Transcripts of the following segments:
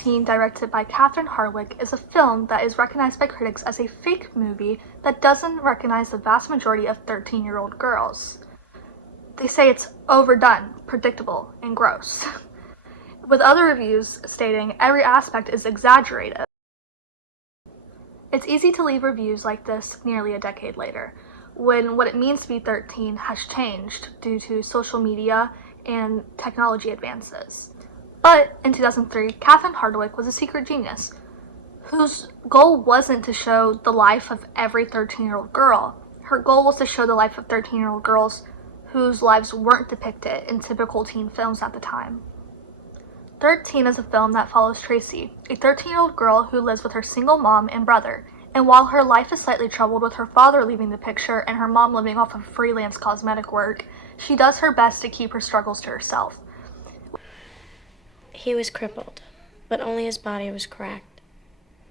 13, directed by Catherine Hardwicke, is a film that is recognized by critics as a fake movie that doesn't recognize the vast majority of 13-year-old girls. They say it's overdone, predictable, and gross, with other reviews stating every aspect is exaggerated. It's easy to leave reviews like this nearly a decade later, when what it means to be 13 has changed due to social media and technology advances. But in 2003, Catherine Hardwicke was a secret genius whose goal wasn't to show the life of every 13-year-old girl. Her goal was to show the life of 13-year-old girls whose lives weren't depicted in typical teen films at the time. 13 is a film that follows Tracy, a 13-year-old girl who lives with her single mom and brother, and while her life is slightly troubled with her father leaving the picture and her mom living off of freelance cosmetic work, she does her best to keep her struggles to herself. He was crippled, but only his body was cracked.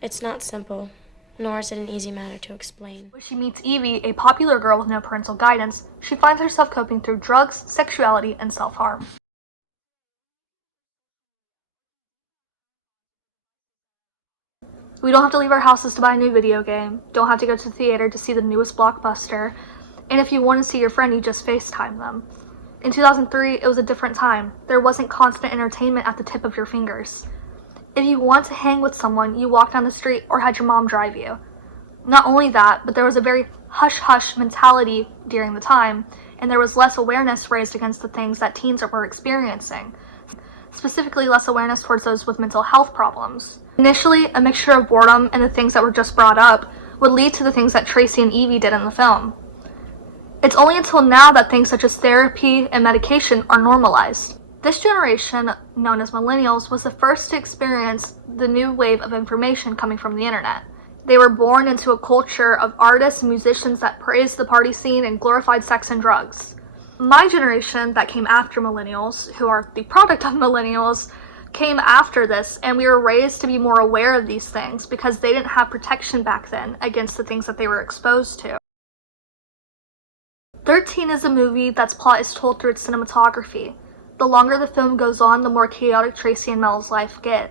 It's not simple, nor is it an easy matter to explain. When she meets Evie, a popular girl with no parental guidance, she finds herself coping through drugs, sexuality, and self-harm. We don't have to leave our houses to buy a new video game, don't have to go to the theater to see the newest blockbuster, and if you want to see your friend, you just FaceTime them. In 2003, it was a different time. There wasn't constant entertainment at the tip of your fingers. If you want to hang with someone, you walked down the street or had your mom drive you. Not only that, but there was a very hush-hush mentality during the time, and there was less awareness raised against the things that teens were experiencing. Specifically, less awareness towards those with mental health problems. Initially, a mixture of boredom and the things that were just brought up would lead to the things that Tracy and Evie did in the film. It's only until now that things such as therapy and medication are normalized. This generation, known as millennials, was the first to experience the new wave of information coming from the internet. They were born into a culture of artists and musicians that praised the party scene and glorified sex and drugs. My generation that came after millennials, who are the product of millennials, came after this, and we were raised to be more aware of these things because they didn't have protection back then against the things that they were exposed to. 13 is a movie that's plot is told through its cinematography. The longer the film goes on, the more chaotic Tracy and Mel's life get.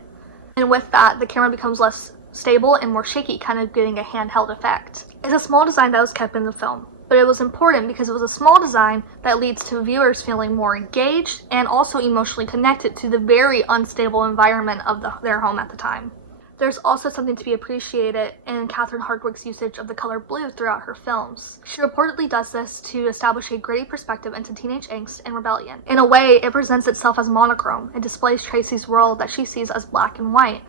And with that, the camera becomes less stable and more shaky, kind of getting a handheld effect. It's a small design that was kept in the film, but it was important because it was a small design that leads to viewers feeling more engaged and also emotionally connected to the very unstable environment of their home at the time. There's also something to be appreciated in Catherine Hardwicke's usage of the color blue throughout her films. She reportedly does this to establish a gritty perspective into teenage angst and rebellion. In a way, it presents itself as monochrome and displays Tracy's world that she sees as black and white.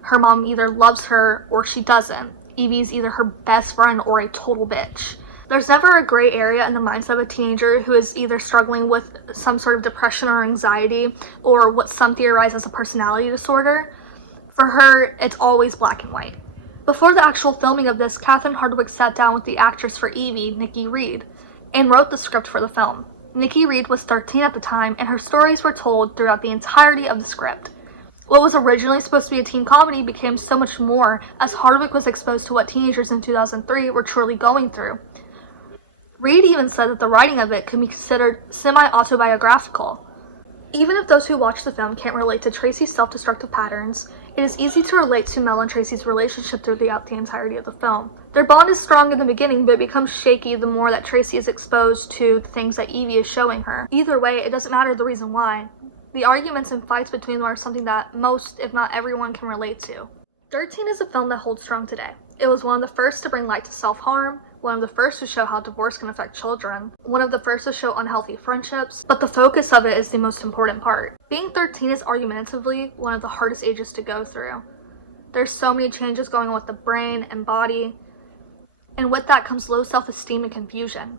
Her mom either loves her or she doesn't. Evie's either her best friend or a total bitch. There's never a gray area in the mindset of a teenager who is either struggling with some sort of depression or anxiety or what some theorize as a personality disorder. For her, it's always black and white. Before the actual filming of this, Catherine Hardwicke sat down with the actress for Evie, Nikki Reed, and wrote the script for the film. Nikki Reed was 13 at the time, and her stories were told throughout the entirety of the script. What was originally supposed to be a teen comedy became so much more as Hardwicke was exposed to what teenagers in 2003 were truly going through. Reed even said that the writing of it could be considered semi-autobiographical. Even if those who watch the film can't relate to Tracy's self-destructive patterns, it is easy to relate to Mel and Tracy's relationship throughout the entirety of the film. Their bond is strong in the beginning, but it becomes shaky the more that Tracy is exposed to the things that Evie is showing her. Either way, it doesn't matter the reason why. The arguments and fights between them are something that most, if not everyone, can relate to. 13 is a film that holds strong today. It was one of the first to bring light to self-harm, one of the first to show how divorce can affect children, one of the first to show unhealthy friendships, but the focus of it is the most important part. Being 13 is argumentatively one of the hardest ages to go through. There's so many changes going on with the brain and body, and with that comes low self-esteem and confusion.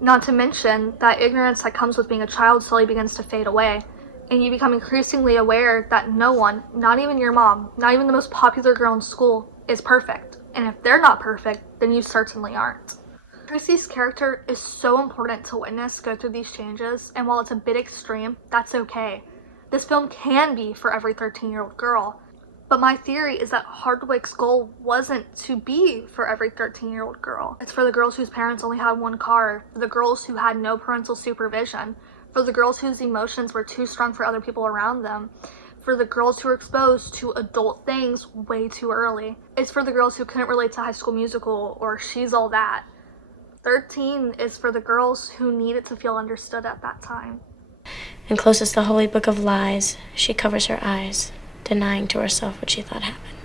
Not to mention that ignorance that comes with being a child slowly begins to fade away, and you become increasingly aware that no one, not even your mom, not even the most popular girl in school, is perfect. And if they're not perfect, then you certainly aren't. Tracy's character is so important to witness go through these changes, and while it's a bit extreme, that's okay. This film can be for every 13-year-old girl. But my theory is that Hardwicke's goal wasn't to be for every 13-year-old girl. It's for the girls whose parents only had one car, for the girls who had no parental supervision, for the girls whose emotions were too strong for other people around them, for the girls who were exposed to adult things way too early. It's for the girls who couldn't relate to High School Musical or She's All That. 13 is for the girls who needed to feel understood at that time. And closest the holy book of lies, she covers her eyes, denying to herself what she thought happened.